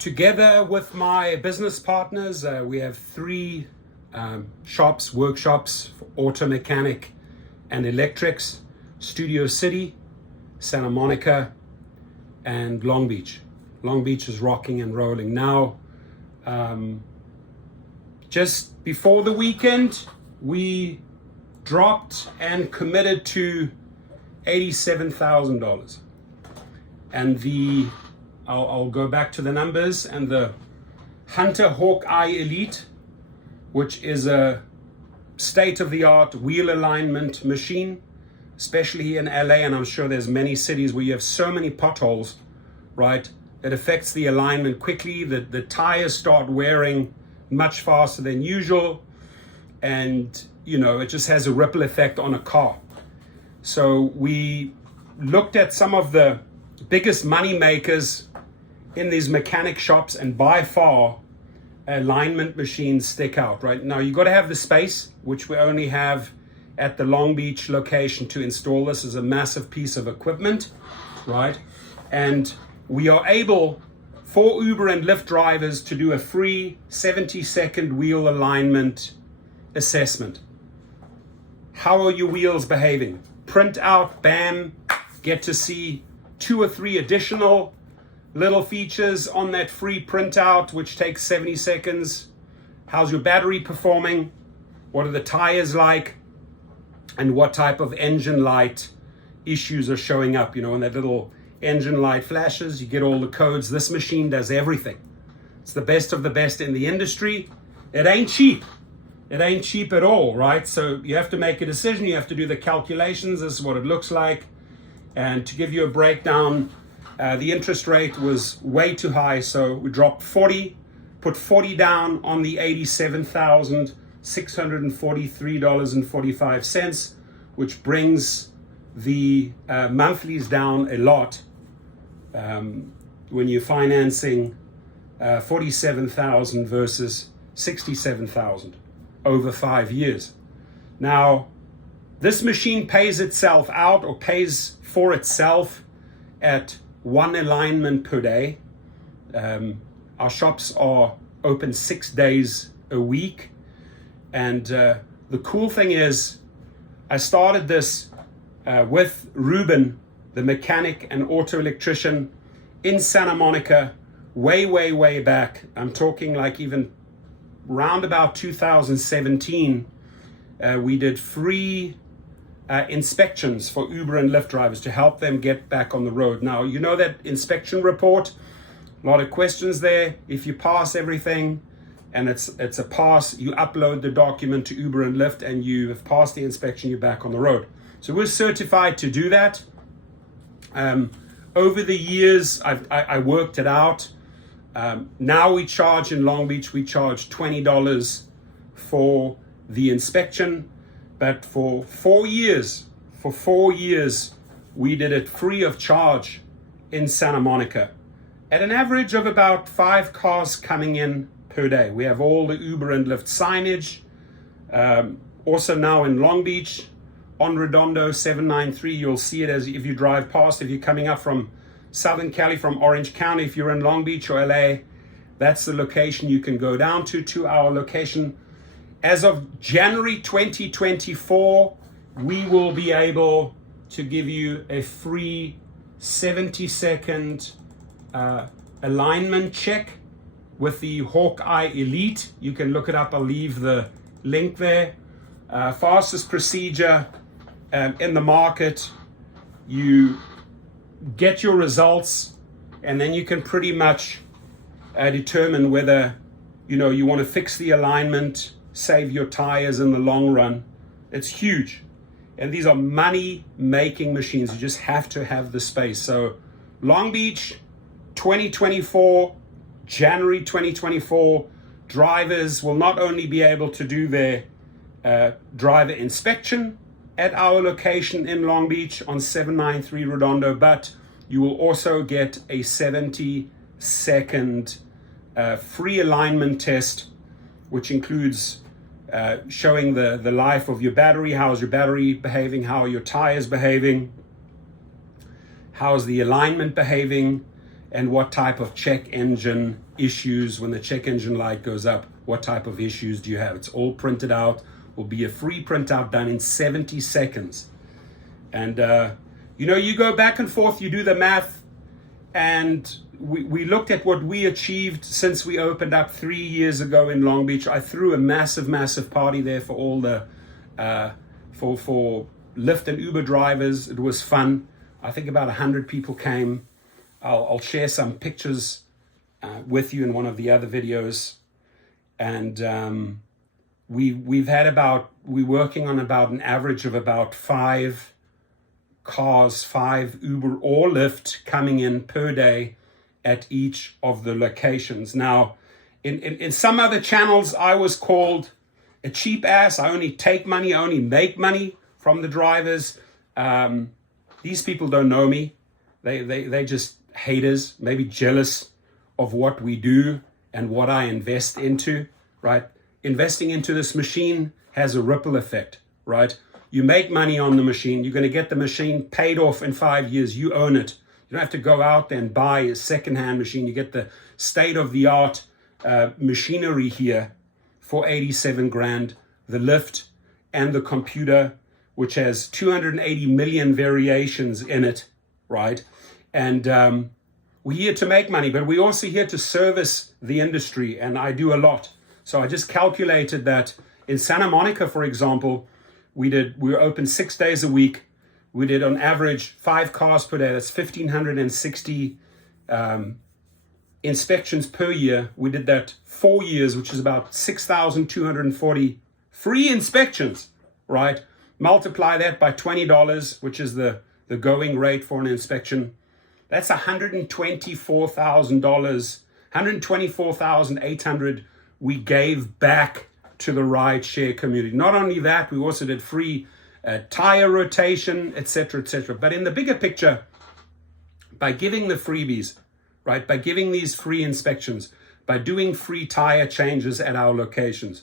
Together with my business partners, we have three workshops for auto mechanic and electrics: Studio City, Santa Monica, and Long Beach. Long Beach is rocking and rolling now. Just before the weekend, we dropped and committed to $87,000. And I'll go back to the numbers, and the Hunter HawkEye Elite, which is a state-of-the-art wheel alignment machine, especially here in LA, and I'm sure there's many cities where you have so many potholes, right? It affects the alignment quickly. The tires start wearing much faster than usual, and it just has a ripple effect on a car. So we looked at some of the biggest money makers in these mechanic shops, and by far alignment machines stick out. Right now, you got to have the space, which we only have at the Long Beach location to install. This is a massive piece of equipment, right? And we are able for Uber and Lyft drivers to do a free 70-second wheel alignment assessment. How are your wheels behaving? Print out, bam, get to see 2 or 3 additional little features on that free printout, which takes 70 seconds. How's your battery performing? What are the tires like? And what type of engine light issues are showing up? When that little engine light flashes, you get all the codes. This machine does everything. It's the best of the best in the industry. It ain't cheap. It ain't cheap at all, right? So you have to make a decision. You have to do the calculations. This is what it looks like. And to give you a breakdown, the interest rate was way too high, so we dropped 40, put 40 down on the $87,643.45, which brings the monthlies down a lot when you're financing $47,000 versus $67,000 over 5 years. Now, this machine pays itself out, or pays for itself, at 1 alignment per day. Our shops are open 6 days a week. And the cool thing is, I started this with Ruben, the mechanic and auto electrician in Santa Monica, way back. I'm talking like even round about 2017. We did free inspections for Uber and Lyft drivers to help them get back on the road. Now, that inspection report, a lot of questions there. If you pass everything and it's a pass, you upload the document to Uber and Lyft, and you have passed the inspection, you're back on the road. So we're certified to do that. Over the years, I worked it out. Now we charge in Long Beach, we charge $20 for the inspection. But for 4 years, we did it free of charge in Santa Monica, at an average of about 5 cars coming in per day. We have all the Uber and Lyft signage. Also now in Long Beach, on Redondo 793, you'll see it as if you drive past. If you're coming up from Southern Cali, from Orange County, if you're in Long Beach or LA, that's the location you can go down to our location. As of January 2024, we will be able to give you a free 70-second alignment check with the HawkEye Elite. You can look it up. I'll leave the link there. Fastest procedure in the market. You get your results, and then you can pretty much determine whether you want to fix the alignment, save your tires in the long run. It's huge. And these are money-making machines. You just have to have the space. So Long Beach, 2024, January 2024, drivers will not only be able to do their driver inspection at our location in Long Beach on 793 Redondo, but you will also get a 70-second free alignment test, which includes showing the life of your battery. How's your battery behaving? How are your tires behaving? How's the alignment behaving? and what type of check engine issues, when the check engine light goes up, what type of issues do you have? It's all printed out. Will be a free printout done in 70 seconds. And you know, you go back and forth, you do the math, and we looked at what we achieved since we opened up 3 years ago in Long Beach. I threw a massive party there for all the for Lyft and Uber drivers. It was fun. I think about 100 people came. I'll share some pictures with you in one of the other videos. And we're working on about an average of about 5 cars, 5 Uber or Lyft coming in per day at each of the locations. Now, in some other channels, I was called a cheap ass. I only take money, I only make money from the drivers. These people don't know me. They just haters, maybe jealous of what we do and what I invest into, right? Investing into this machine has a ripple effect, right? You make money on the machine. You're going to get the machine paid off in 5 years. You own it. You don't have to go out there and buy a secondhand machine. You get the state-of-the-art machinery here for 87 grand. The lift and the computer, which has 280 million variations in it, right? And we're here to make money, but we're also here to service the industry, and I do a lot. So I just calculated that in Santa Monica, for example, we were open 6 days a week. We did on average 5 cars per day. That's 1,560 inspections per year. We did that 4 years, which is about 6,240 free inspections, right? Multiply that by $20, which is the going rate for an inspection. That's $124,000, $124,800 we gave back to the rideshare community. Not only that, we also did free tire rotation, etc., etc. But in the bigger picture, by giving the freebies, right, by giving these free inspections, by doing free tire changes at our locations,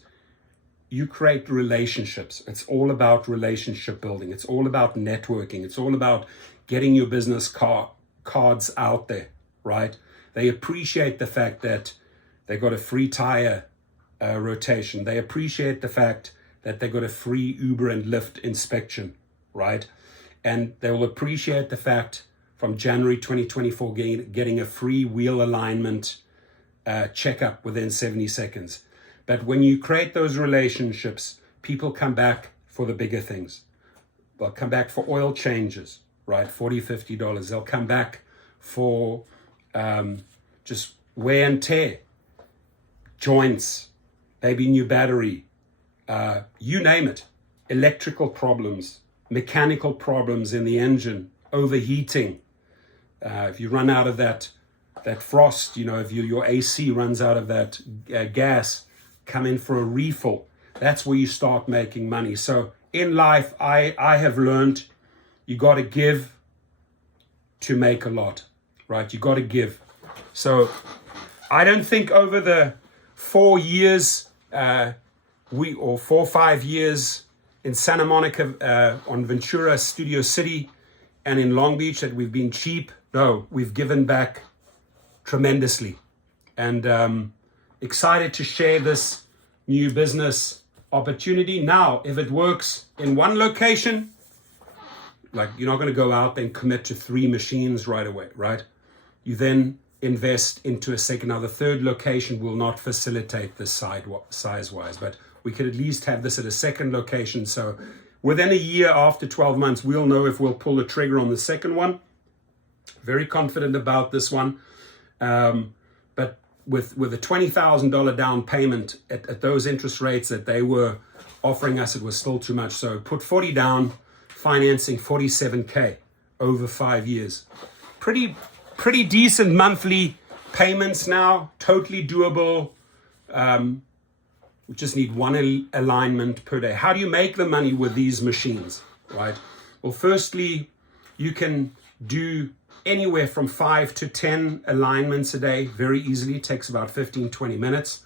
you create relationships. It's all about relationship building. It's all about networking. It's all about getting your business cards out there, right? They appreciate the fact that they got a free tire rotation. They appreciate the fact that they got a free Uber and Lyft inspection, right? And they will appreciate the fact from January 2024 getting a free wheel alignment checkup within 70 seconds. But when you create those relationships, people come back for the bigger things. They'll come back for oil changes, right? $40, $50. They'll come back for just wear and tear, joints, maybe new battery, you name it. Electrical problems, mechanical problems in the engine, overheating. If you run out of that frost, you know, if your AC runs out of that gas, come in for a refill. That's where you start making money. So in life, I have learned you got to give to make a lot, right? You got to give. So I don't think over the 4 years, 4 or 5 years in Santa Monica, on Ventura, Studio City, and in Long Beach that we've been cheap. No, we've given back tremendously. And excited to share this new business opportunity. Now, if it works in one location, like you're not going to go out and commit to 3 machines right away, right? You then invest into a second. Now, the third location will not facilitate this size-wise, but we could at least have this at a second location. So within a year, after 12 months, we'll know if we'll pull the trigger on the second one. Very confident about this one. But with a $20,000 down payment at those interest rates that they were offering us, it was still too much. So put 40 down, financing $47K over 5 years. Pretty decent monthly payments now, totally doable. We just need one alignment per day. How do you make the money with these machines, right? Well, firstly, you can do anywhere from 5 to 10 alignments a day very easily. It takes about 15, 20 minutes.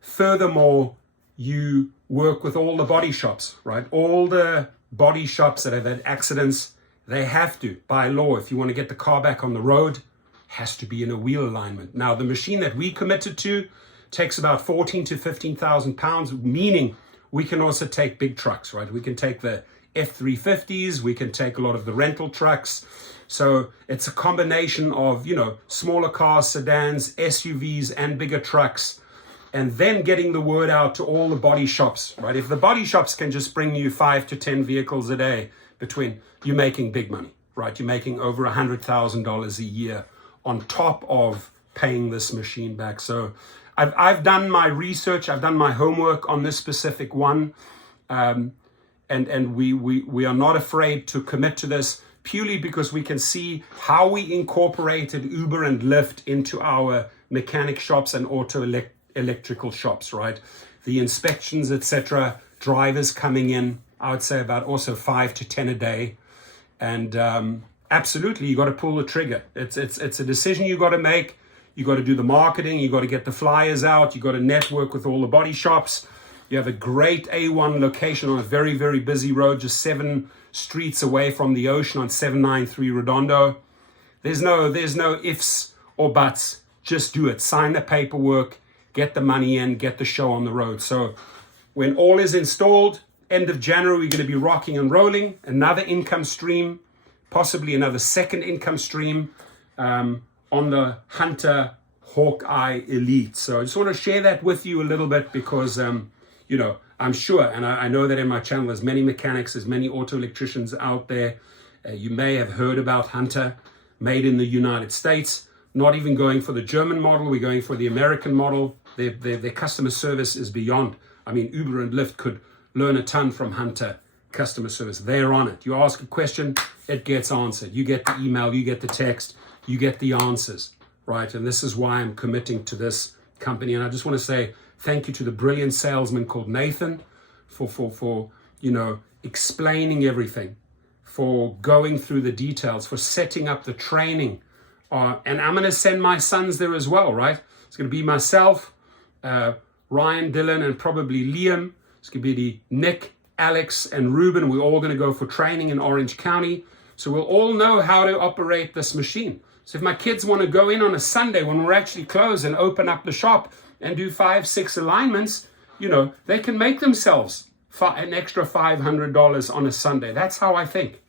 Furthermore, you work with all the body shops, right? All the body shops that have had accidents, they have to, by law, if you want to get the car back on the road, has to be in a wheel alignment. Now, the machine that we committed to takes about 14 to 15,000 pounds, meaning we can also take big trucks, right? We can take the F350s, we can take a lot of the rental trucks. So it's a combination of, smaller cars, sedans, SUVs, and bigger trucks, and then getting the word out to all the body shops, right? If the body shops can just bring you 5 to 10 vehicles a day, you're making big money, right? You're making over $100,000 a year on top of paying this machine back. So I've done my research, I've done my homework on this specific one, and we are not afraid to commit to this, purely because we can see how we incorporated Uber and Lyft into our mechanic shops and electrical shops, right? The inspections, etc., drivers coming in, I would say about also 5 to 10 a day. And absolutely, you got to pull the trigger. It's a decision you got to make. You got to do the marketing. You got to get the flyers out. You got to network with all the body shops. You have a great A1 location on a very, very busy road, just 7 streets away from the ocean on 793 Redondo. There's no ifs or buts. Just do it. Sign the paperwork, get the money in, get the show on the road. So when all is installed, end of January, we're going to be rocking and rolling. Another income stream, possibly another second income stream on the Hunter HawkEye Elite. So I just want to share that with you a little bit because, I'm sure, and I know that in my channel, there's many mechanics, there's many auto electricians out there. You may have heard about Hunter, made in the United States. Not even going for the German model, we're going for the American model. Their customer service is beyond. I mean, Uber and Lyft could learn a ton from Hunter customer service. They're on it. You ask a question, it gets answered. You get the email, you get the text, you get the answers, right? And this is why I'm committing to this company. And I just want to say thank you to the brilliant salesman called Nathan for explaining everything, for going through the details, for setting up the training. And I'm going to send my sons there as well, right? It's going to be myself, Ryan, Dylan, and probably Liam. It's going to be Nick, Alex, and Ruben. We're all going to go for training in Orange County. So we'll all know how to operate this machine. So if my kids want to go in on a Sunday when we're actually closed and open up the shop and do 5, 6 alignments, they can make themselves an extra $500 on a Sunday. That's how I think,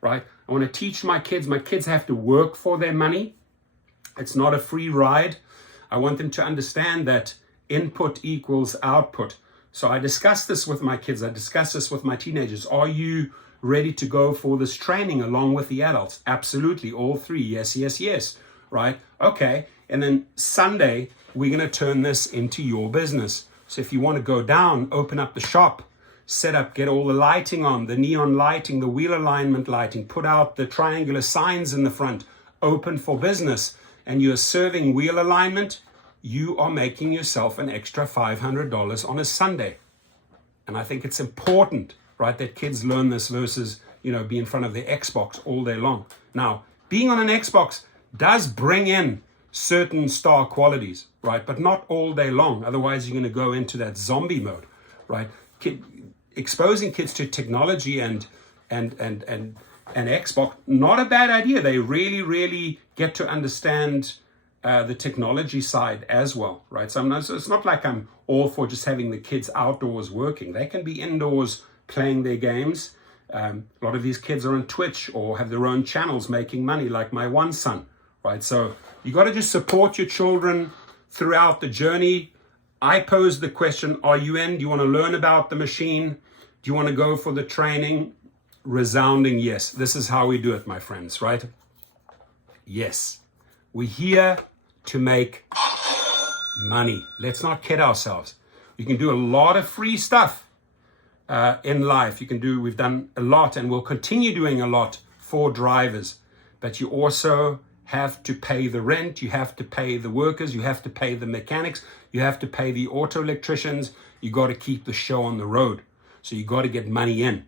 right? I want to teach my kids. My kids have to work for their money. It's not a free ride. I want them to understand that input equals output. So I discuss this with my kids. I discuss this with my teenagers. Are you ready to go for this training along with the adults? Absolutely. All 3. Yes, yes, yes. Right? Okay. And then Sunday, we're going to turn this into your business. So if you want to go down, open up the shop, set up, get all the lighting on, the neon lighting, the wheel alignment lighting, put out the triangular signs in the front, open for business, and you're serving wheel alignment, you are making yourself an extra $500 on a Sunday. And I think it's important, right, that kids learn this versus, be in front of their Xbox all day long. Now, being on an Xbox does bring in certain star qualities, right, but not all day long. Otherwise, you're going to go into that zombie mode, right? Exposing kids to technology and Xbox, not a bad idea. They really, really get to understand the technology side as well, right? So it's not like I'm all for just having the kids outdoors working. They can be indoors playing their games. A lot of these kids are on Twitch or have their own channels making money, like my one son, right? So you got to just support your children throughout the journey. I posed the question, are you in? Do you want to learn about the machine? Do you want to go for the training? Resounding yes. This is how we do it, my friends, right? Yes. We're here to make money. Let's not kid ourselves. You can do a lot of free stuff in life. We've done a lot and we'll continue doing a lot for drivers. But you also have to pay the rent. You have to pay the workers. You have to pay the mechanics. You have to pay the auto electricians. You got to keep the show on the road. So you got to get money in.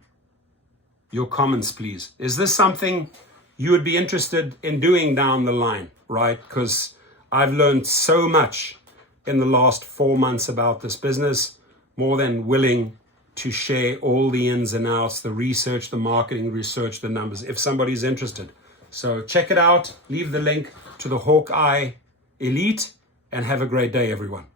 Your comments, please. Is this something you would be interested in doing down the line, right? Because I've learned so much in the last 4 months about this business, more than willing to share all the ins and outs, the research, the marketing research, the numbers, if somebody's interested. So check it out, leave the link, to the HawkEye Elite, and have a great day, everyone.